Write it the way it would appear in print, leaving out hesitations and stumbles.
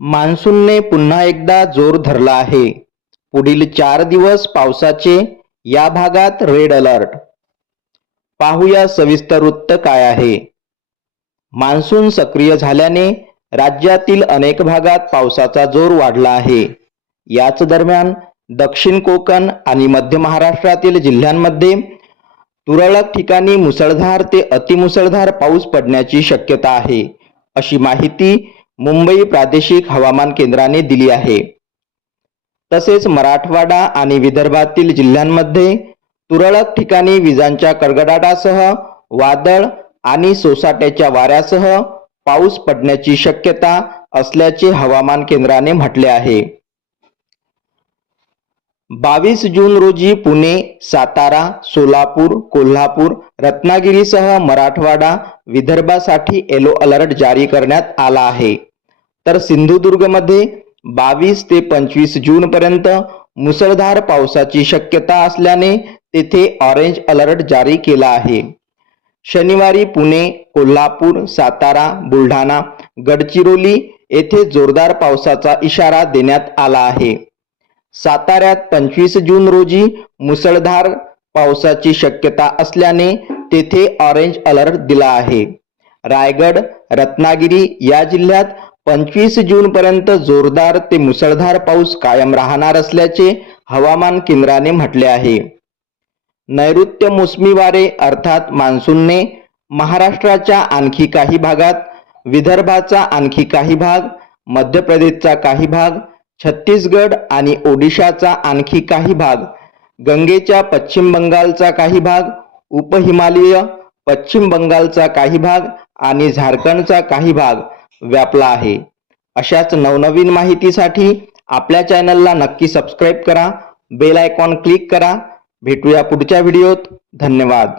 मान्सूनने पुन्हा एकदा जोर धरला आहे. पुढील 4 दिवस पावसाचे या भागात रेड अलर्ट. पाहूया सविस्तर वृत्त काय आहे. मान्सून सक्रिय झाल्याने राज्यातील अनेक भागात पावसाचा जोर वाढला आहे. याच दरम्यान दक्षिण कोकण आणि मध्य महाराष्ट्रातील जिल्ह्यांमध्ये तुरळक ठिकाणी मुसळधार ते अतिमुसळधार पाऊस पडण्याची शक्यता आहे, अशी माहिती मुंबई प्रादेशिक हवामान केंद्राने दिली आहे. तसेच मराठवाडा आणि विदर्भातील जिल्ह्यांमध्ये तुरळक ठिकाणी विजांच्या कडकडाटासह वादळ आणि सोसाट्याच्या वाऱ्यासह पाऊस पडण्याची शक्यता असल्याचे हवामान केंद्राने म्हटले आहे. 22 जून रोजी पुणे, सातारा, सोलापूर, कोल्हापूर, रत्नागिरीसह मराठवाडा, विदर्भासाठी येलो अलर्ट जारी करण्यात आला आहे. तर सिंधुदुर्गमध्ये 22 ते 25 जून पर्यंत मुसळधार पावसाची शक्यता असल्याने तेथे ऑरेंज अलर्ट जारी केला आहे. शनिवारी पुणे, कोल्हापूर, सातारा, बुलढाणा, गडचिरोली येथे जोरदार पावसाचा इशारा देण्यात आला आहे. साताऱ्यात 25 जून रोजी मुसळधार पावसाची शक्यता असल्याने तेथे ऑरेंज अलर्ट दिला आहे. रायगड, रत्नागिरी या जिल्ह्यात 25 जून पर्यंत जोरदार ते मुसळधार पाऊस कायम राहणार असल्याचे हवामान केंद्राने म्हटले आहे. नैऋत्य मोसमी वारे अर्थात मान्सूनने महाराष्ट्राच्या आणखी काही भागात, विदर्भाचा आणखी काही भाग, मध्य प्रदेशचा काही भाग, छत्तीसगड आणि ओडिशाचा आणखी काही भाग, गंगेच्या पश्चिम बंगालचा काही भाग, उपहिमालय, पश्चिम बंगालचा काही भाग आणि झारखंडचा काही भाग व्यापला आहे. अशाच नवनवीन माहितीसाठी आपल्या चॅनलला नक्की सबस्क्राईब करा, बेल आयकॉन क्लिक करा. भेटूया पुढच्या व्हिडिओत. धन्यवाद.